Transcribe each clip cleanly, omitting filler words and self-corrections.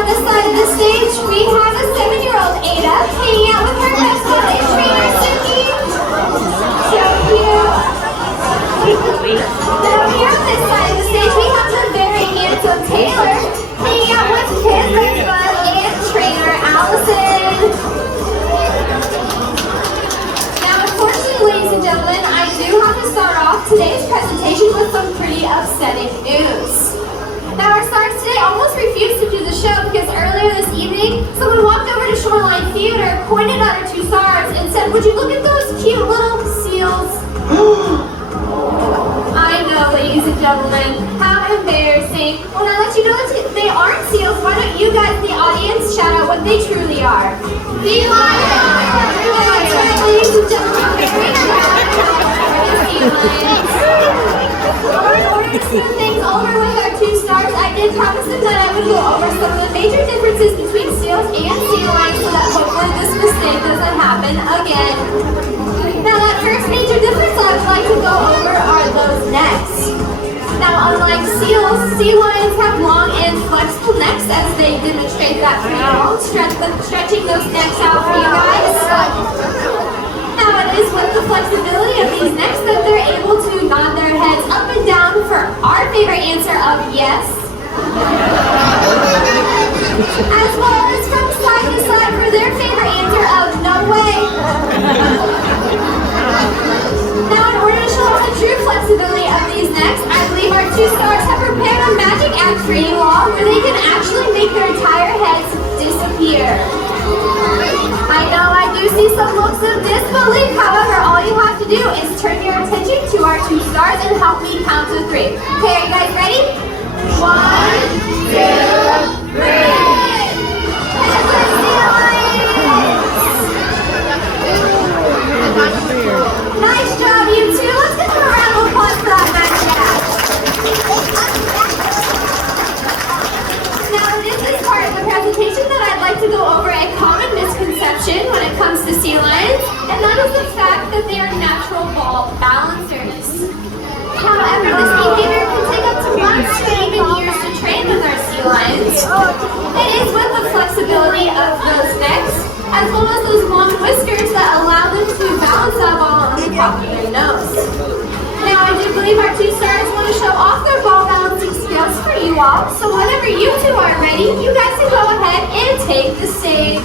on this side of the stage, we have a 7-year-old Ada hanging out with her best friend and trainer, Suki. So cute. Now here on this side of the stage, we have the very handsome Taylor hanging out with his best bud and trainer, Allison. Now, unfortunately, ladies and gentlemen, I do have to start off today's presentation with some pretty upsetting news. Now, our stars today almost refused to do the show because earlier this evening, someone walked over to Shoreline Theater, pointed at our 2 stars, and said, "Would you look at those cute little seals?" I know, ladies and gentlemen, how embarrassing. When I let you know that they aren't seals, why don't you guys in the audience shout out what they truly are? Sea lions! That's right, ladies and gentlemen, very proud of the sea lions. In order to smooth things over with our 2 stars, I did promise them that I would go over some of the major differences between seals and sea lions so that hopefully this mistake doesn't happen again. Now, that first major difference I would like to go over are those necks. Now, unlike seals, sea lions have long and flexible necks as they demonstrate that pretty long, stretching those necks out for you guys. Now, it is with the flexibility of these necks that they're able to nod their heads up and down for our favorite answer of yes, as well as from side to side for their favorite answer of no way. Now, in order to show off the true flexibility of these necks, I believe our 2 stars have prepared a magic act for you all where they can actually make their entire heads disappear. I know I do see some looks of disbelief, however, all you have to do is turn your attention to our 2 stars and help me count to 3. Okay, are you guys ready? 1, 2, 3. Nice job, you 2. Let's give them a round of applause for that magic act. Now, this is part of the presentation that I'd like to go over a common misconception when it comes to sea lions, and that is the fact that they are natural ball balancers. However, this behavior can take up to months or even years to train with our sea lions. It is with the flexibility of those necks, as well as those long whiskers that allow them to balance that ball on the top of their nose. Now, I do believe our 2 stars want to show off their ball balancing skills for you all, so whenever you 2 are ready, you guys can go ahead and take the stage.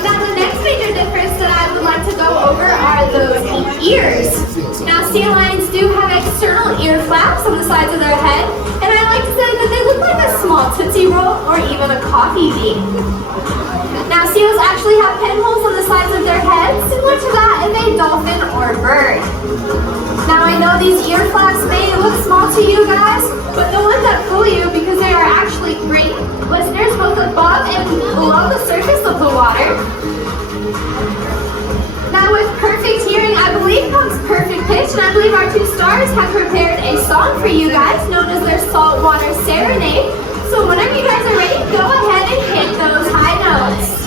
Now, the next major difference that I would like to go over are those ears. Now, sea lions do have external ear flaps on the sides of their head, and I like to say that they look like a small Tootsie Roll or even a coffee bean. Now, seals actually have pinholes on the sides of their heads, similar to that of a dolphin or bird. Now, I know these ear flaps may look small to you guys, but don't let that fool you because they are actually great listeners both above and below the surface of the water. Now, with perfect hearing, I believe comes perfect pitch, and I believe our 2 stars have prepared a song for you guys known as their Saltwater Serenade. So whenever you guys are ready, go ahead and hit those high notes.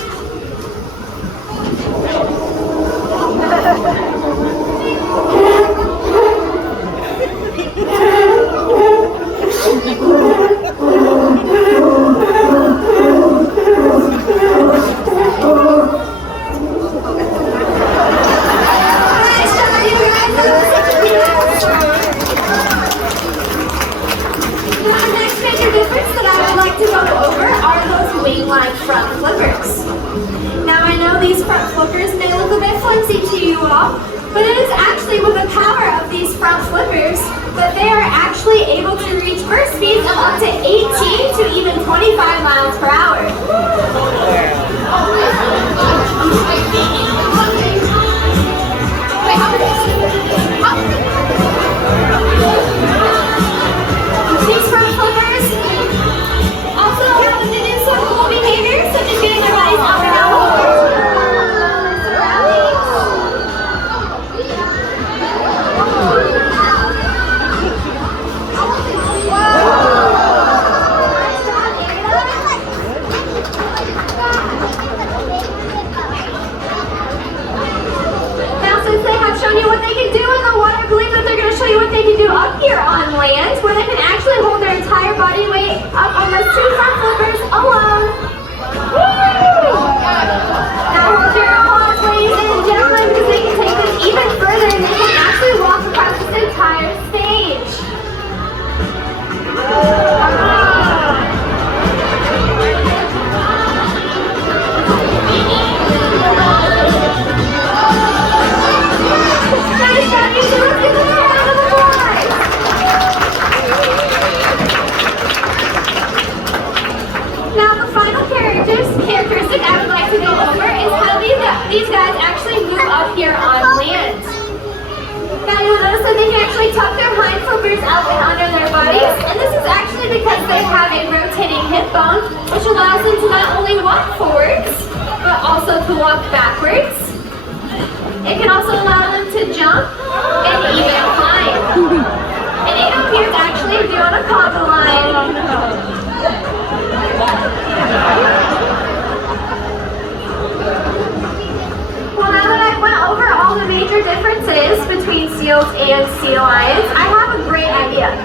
front flippers, but they are actually able to reach burst speeds of up to 18 to even 25 miles per hour. These front flippers also have to do some cool behavior, such as getting their bodies up and out of the surroundings. Now, since they have shown you what they can do in the water, I believe that they're going to show you what they can do up here on land, where they can actually hold their entire body weight up on those two front flippers alone. Now hold your applause, ladies and gentlemen, because they can take this even further and they can actually walk across this entire stage. Nice job, you two. Let's give them a round of applause. Now the final characteristic I would like to go over is how these guys actually move up here on land. Now you'll notice that they can actually tuck their hind flippers up and under their bodies, and this is actually because they have a rotating hip bone, which allows them to not only walk forwards, but also to walk backwards. It can also allow them to jump and even climb. And it appears actually doing a conga line. Well, now that I've went over all the major differences between seals and sea lions, I have a great idea.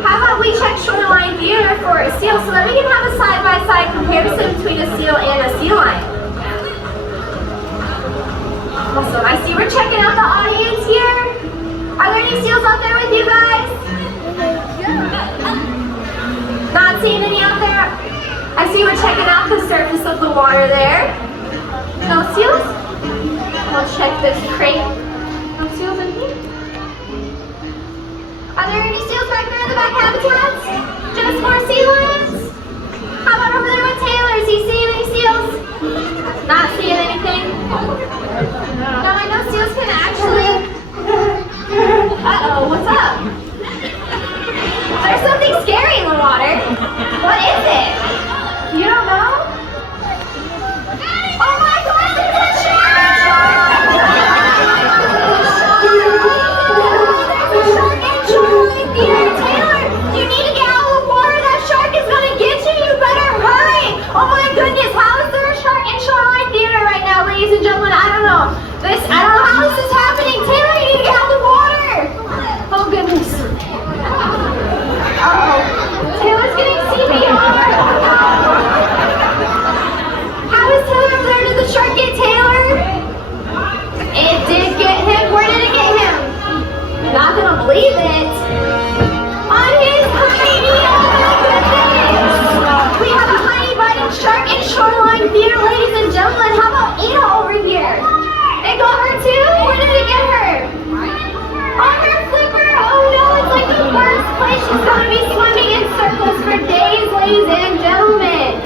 How about we check shoreline theater for a seal so that we can have a side-by-side comparison between a seal and a sea lion. Awesome, I see we're checking out the audience here. Are there any seals out there with you guys? Not seeing any out there? I see we're checking out the surface of the water there. No seals? We'll check this crate. No seals in here? Are there any seals back there in the back habitats? Just more sea lions? How about over there with Taylor? Is he seeing any seals? Not seeing anything? Now I know seals can actually... Uh-oh, what's up? There's something scary in the water. What is it? You don't know? Oh my gosh, there's a shark! There's a shark in shoreline theater. Taylor, you need to get out of the water. That shark is going to get you. You better hurry. Oh my goodness, how is there a shark in shoreline theater right now, ladies and gentlemen? I don't know. I don't know how this is happening. Taylor, you need to get out of the water. Oh goodness. Uh-oh. Taylor's getting CPR. How is Taylor there? Did the shark get Taylor? It did get him. Where did it get him? You're not gonna believe it. On his hiney. Oh my goodness. We have a honey-biting shark in shoreline theater, ladies and gentlemen. How about Ada over here? It got her too? Where did it get her? On her flipper? Oh no, it's like the worst place. She's gonna be swimming in circles for days, ladies and gentlemen.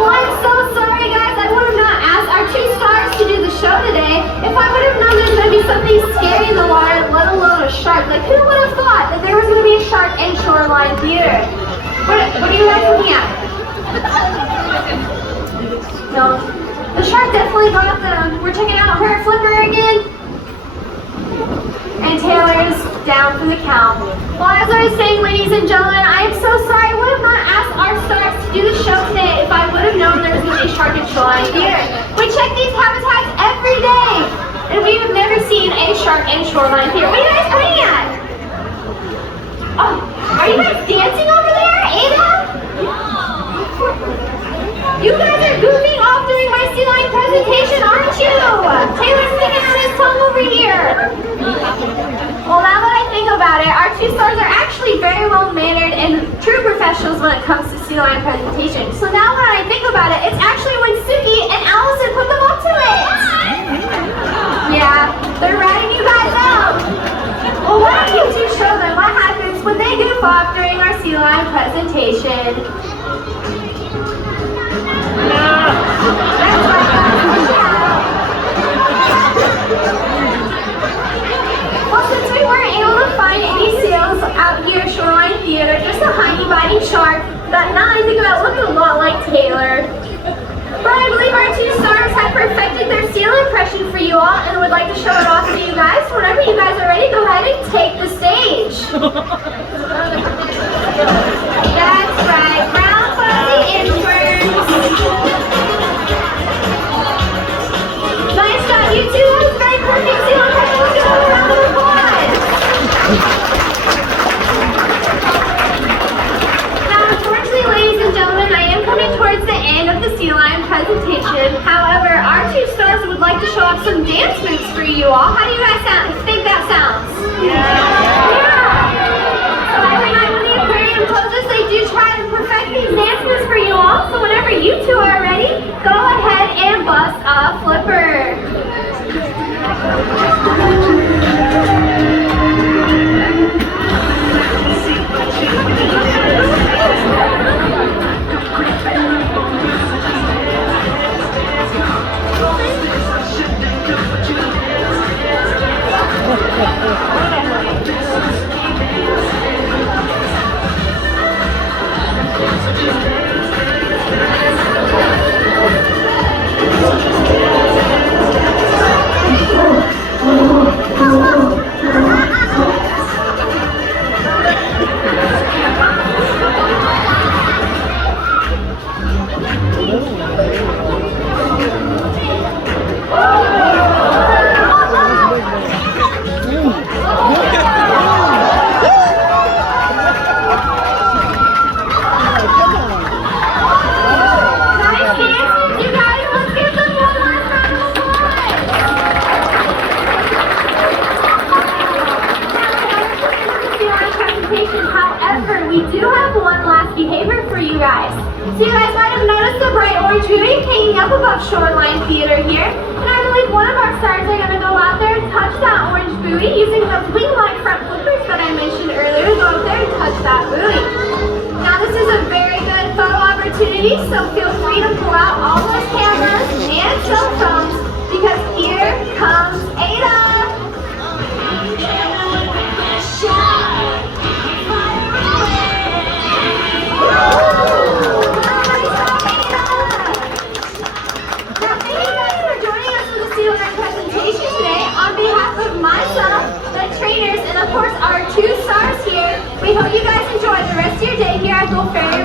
Well, I'm so sorry, guys. I would have not asked our 2 stars to do the show today if I would have known there's gonna be something scary in the water, let alone a shark. Like, who would have thought that there was gonna be a shark in shoreline theater? What are you guys looking at? No. The shark definitely got them. We're checking out her flipper again. And Taylor's down for the count. Well, as I was saying, ladies and gentlemen, I am so sorry. I would have not asked our stars to do the show today if I would have known there was going to be a shark in shoreline theater. We check these habitats every day, and we have never seen a shark in shoreline theater. What are you guys playing at? Oh, are you guys dancing over there, Ada? You guys are goofing off during my sea lion presentation, aren't you? Taylor's sticking out his tongue over here. Well, now that I think about it, our 2 stars are actually very well mannered and true professionals when it comes to sea lion presentation. So now when I think about it, it's actually when Suki and Allison put them up to it. Yeah, they're ratting you guys out. Well, why don't you Sea Lion presentation. That's right, guys. Well, since we weren't able to find any seals out here at Shoreline Theater, just a honey-biting shark that now I think about looked a lot like Taylor. But I believe our two stars have perfected their seal impression for you all and would like to show it off to you guys. Whenever you guys are ready, go ahead and take the stage. That's right, round fuzzy inwards. Nice job, you two. That was very perfect seal impression. Let's give them a round of applause. Now, unfortunately, ladies and gentlemen, I am coming towards the end of the Sea Lion presentation. However, our two stars would like to show off some dance moves for you all. How do you guys think that sounds? So every night when the aquarium closes, they do try to perfect these dance moves for you all. So whenever you two are ready, go ahead and bust a flipper. However, we do have one last behavior for you guys. So you guys might have noticed the bright orange buoy hanging up above Shoreline Theater here. And I believe one of our stars are going to go out there and touch that orange buoy using those wing-like front flippers that I mentioned earlier. Go out there and touch that buoy. Now this is a very good photo opportunity, so feel free to pull out all those cameras and cell phones because here comes Ada. Of course, our two stars here. We hope you guys enjoy the rest of your day here at Gulf Ferry